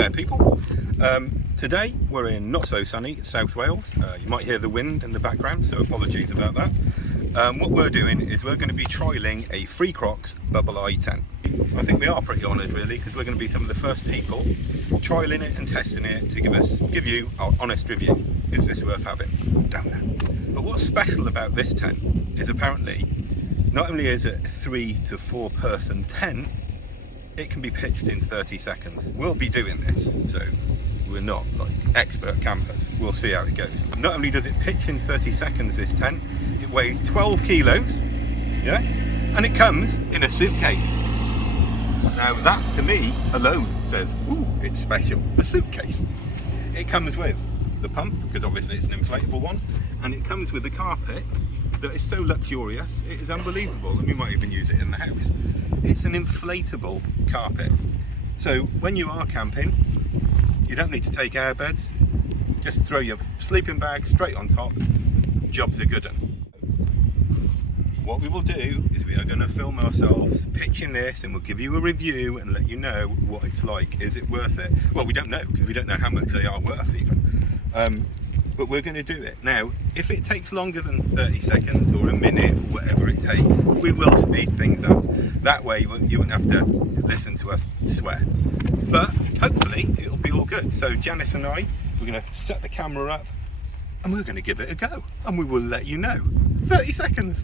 there people. Today we're in not so sunny South Wales. You might hear the wind in the background, so apologies about that. What we're doing is we're going to be trialling a freecroxx Bubble Eye Tent. I think we are pretty honoured really, because we're going to be some of the first people trialling it and testing it to give you our honest review. Is this worth having? Down there. But what's special about this tent is apparently not only is it a 3 to 4 person tent, it can be pitched in 30 seconds. We'll be doing this, so we're not like expert campers. We'll see how it goes. Not only does it pitch in 30 seconds, this tent, it weighs 12 kilos, yeah, and it comes in a suitcase. Now that to me alone says, ooh, it's special, a suitcase. It comes with the pump, because obviously it's an inflatable one, and it comes with the carpet that is so luxurious, it is unbelievable, and we might even use it in the house. It's an inflatable carpet. So when you are camping, you don't need to take airbeds, just throw your sleeping bag straight on top, job's a good one. What we will do is we are going to film ourselves pitching this, and we'll give you a review and let you know what it's like. Is it worth it? Well, we don't know, because we don't know how much they are worth even. But we're going to do it. Now, if it takes longer than 30 seconds or a minute or whatever it takes, we will speed things up. That way you won't have to listen to us swear. But hopefully it'll be all good. So Janice and I, we're going to set the camera up and we're going to give it a go. And we will let you know. 30 seconds,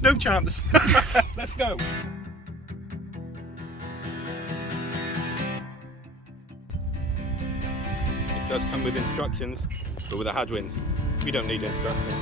no chance. Let's go. It does come with instructions. But with the Hadwins, we don't need instructions.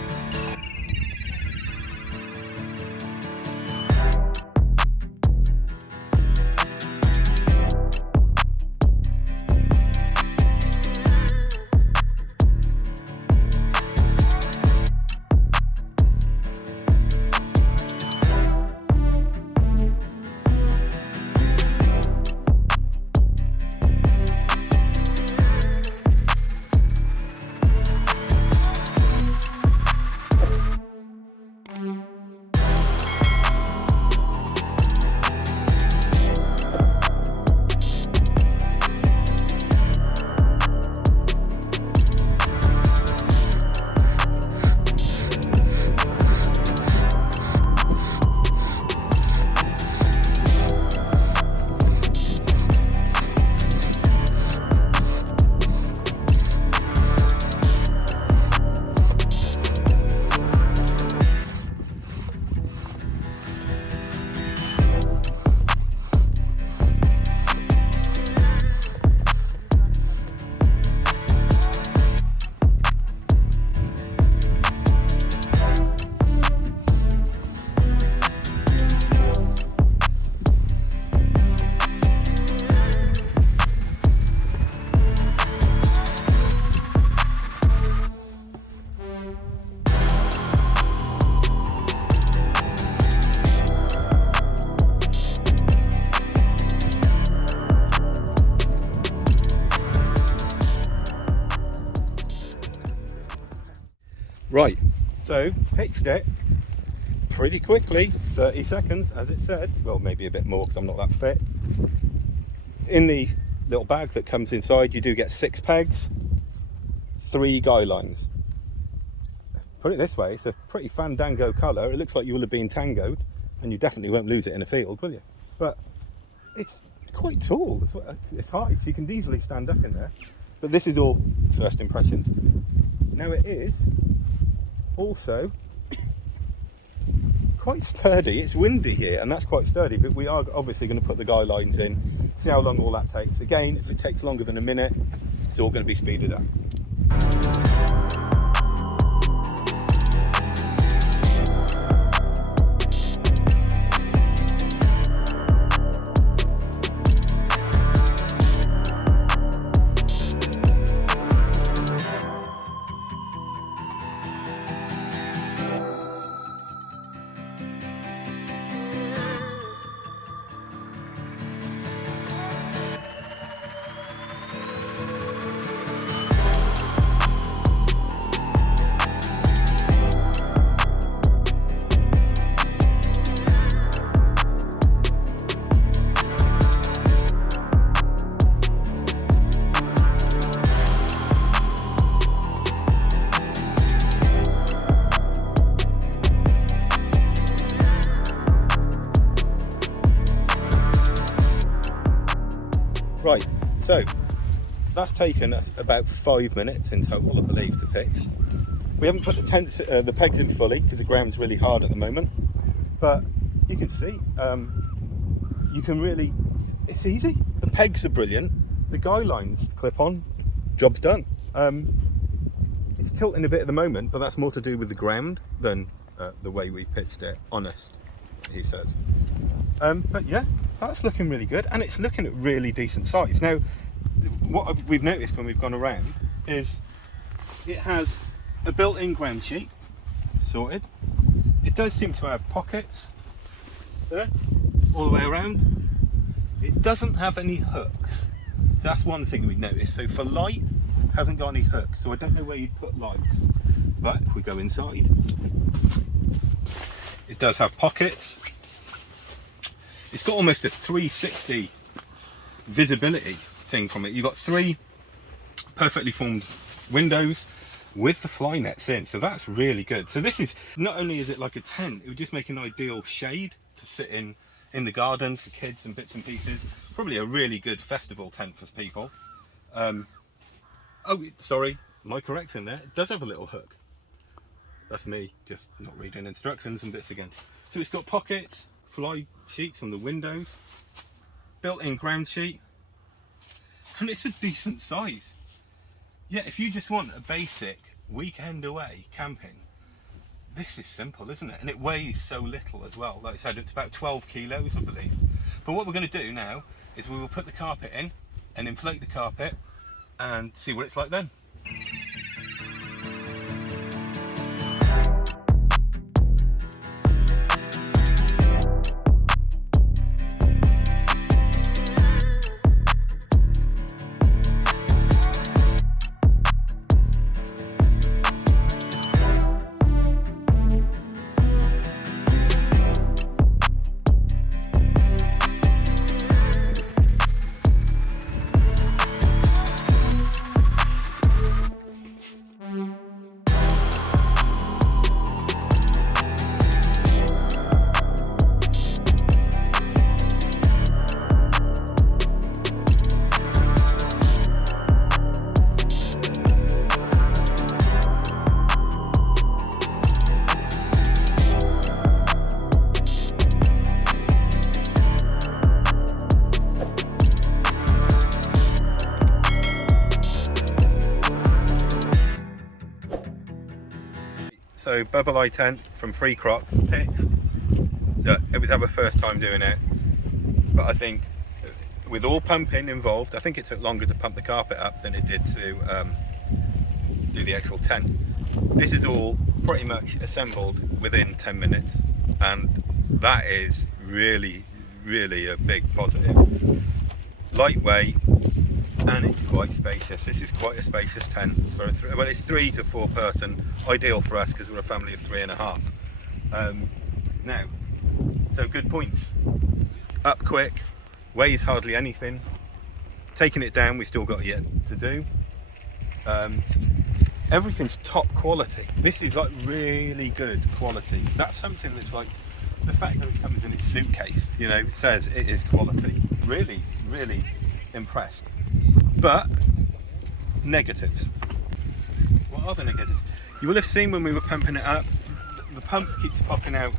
Right, so pitched it pretty quickly, 30 seconds as it said, well maybe a bit more because I'm not that fit. In the little bag that comes inside you do get 6 pegs, 3 guy lines. Put it this way, it's a pretty fandango colour, it looks like you will have been tangoed, and you definitely won't lose it in a field, will you? But it's quite tall, it's high, so you can easily stand up in there. But this is all first impressions. Now it is also quite sturdy. It's windy here and that's quite sturdy, but we are obviously going to put the guy lines in, see how long all that takes. Again, if it takes longer than a minute, it's all going to be speeded up. So that's taken us about 5 minutes in total, I believe, to pitch. We haven't put the pegs in fully because the ground's really hard at the moment, but you can see, you can really, it's easy. The pegs are brilliant. The guy lines clip on, job's done. It's tilting a bit at the moment, but that's more to do with the ground than the way we pitched it, honest, he says. But yeah, that's looking really good, and it's looking at really decent size. Now, what we've noticed when we've gone around is it has a built-in ground sheet, sorted. It does seem to have pockets there, all the way around. It doesn't have any hooks. That's one thing we noticed. So for light, it hasn't got any hooks, so I don't know where you'd put lights. But if we go inside, it does have pockets. It's got almost a 360 visibility thing from it. You've got 3 perfectly formed windows with the fly nets in, so that's really good. So this is, not only is it like a tent, it would just make an ideal shade to sit in the garden for kids and bits and pieces. Probably a really good festival tent for people. Oh, sorry, am I correct in there? It does have a little hook. That's me just not reading instructions and bits again. So it's got pockets, fly sheets on the windows, built-in ground sheet, and it's a decent size. Yeah, if you just want a basic weekend away camping, this is simple, isn't it? And it weighs so little as well. Like I said, it's about 12 kilos, I believe. But what we're going to do now is we will put the carpet in and inflate the carpet and see what it's like then. So Bubble Eye Tent from freecroxx pitched. It was our first time doing it, but I think with all pumping involved, I think it took longer to pump the carpet up than it did to do the actual tent. This is all pretty much assembled within 10 minutes, and that is really a big positive. Lightweight, and it's quite spacious. This is quite a spacious tent for a well, it's 3 to 4 person, ideal for us because we're a family of 3.5. Now, so good points. Up quick, weighs hardly anything. Taking it down, we still got yet to do. Everything's top quality. This is like really good quality. That's something that's like, the fact that it comes in its suitcase, you know, it says it is quality. Really impressed. But negatives. What are the negatives? You will have seen when we were pumping it up, the pump keeps popping out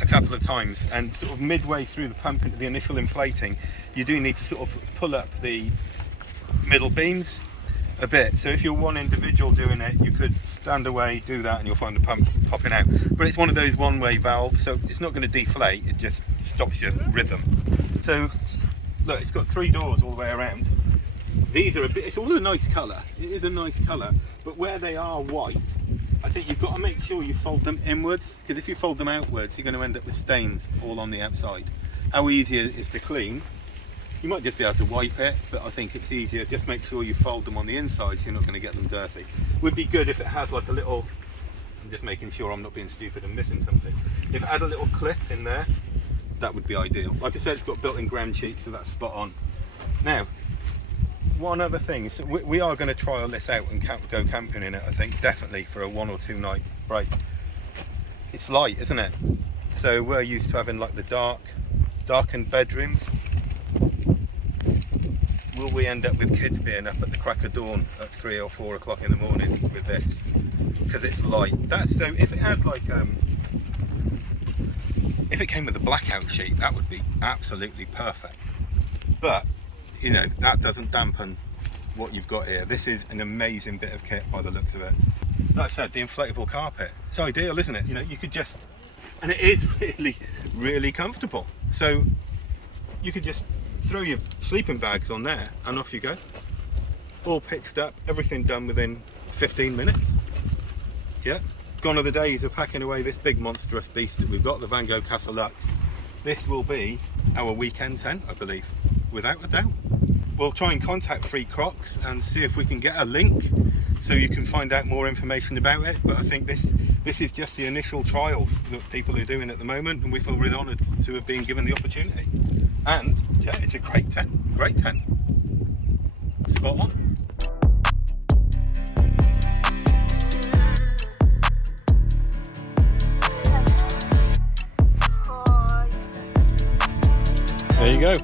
a couple of times, and sort of midway through the pump into the initial inflating, you do need to sort of pull up the middle beams a bit. So if you're one individual doing it, you could stand away, do that, and you'll find the pump popping out. But it's one of those one-way valves, so it's not going to deflate, it just stops your rhythm. So look, it's got 3 doors all the way around. These are a bit, it's all a nice colour, it is a nice colour, but where they are white, I think you've got to make sure you fold them inwards, because if you fold them outwards, you're going to end up with stains all on the outside. How easy it is to clean, you might just be able to wipe it, but I think it's easier, just make sure you fold them on the inside so you're not going to get them dirty. Would be good if it had like a little, I'm just making sure I'm not being stupid and missing something, if it had a little clip in there, that would be ideal. Like I said, it's got built-in ground sheet, so that's spot on. Now, one other thing, so we are going to trial this out and go camping in it, I think, definitely for a 1 or 2 night break. It's light, isn't it? So we're used to having like the darkened bedrooms. will we end up with kids being up at the crack of dawn at 3 or 4 o'clock in the morning with this? Because it's light. That's so. If it had like if it came with a blackout sheet, that would be absolutely perfect. But you know, that doesn't dampen what you've got here. This is an amazing bit of kit by the looks of it. Like I said, the inflatable carpet. It's ideal, isn't it? You know, you could just, and it is really, really comfortable. So you could just throw your sleeping bags on there and off you go. All pitched up, everything done within 15 minutes. Yeah, gone are the days of packing away this big monstrous beast that we've got, the Van Gogh Castle Lux. This will be our weekend tent, I believe, without a doubt. We'll try and contact freecroxx and see if we can get a link so you can find out more information about it. But I think this is just the initial trials that people are doing at the moment, and we feel really honoured to have been given the opportunity. And yeah, it's a great tent, spot on. There you go.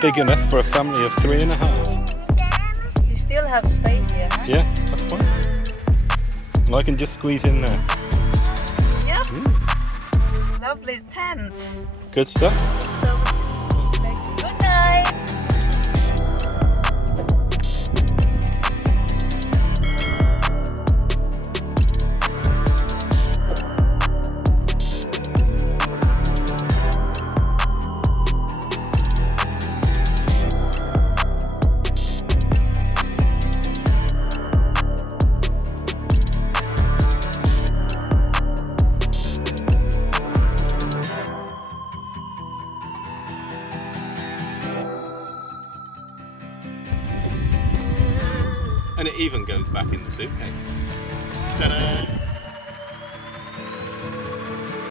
Big enough for a family of 3.5. You still have space here, huh? Yeah, that's fine. And I can just squeeze in there. Yep. Lovely tent. Good stuff. Good night. And it even goes back in the suitcase. Ta-da!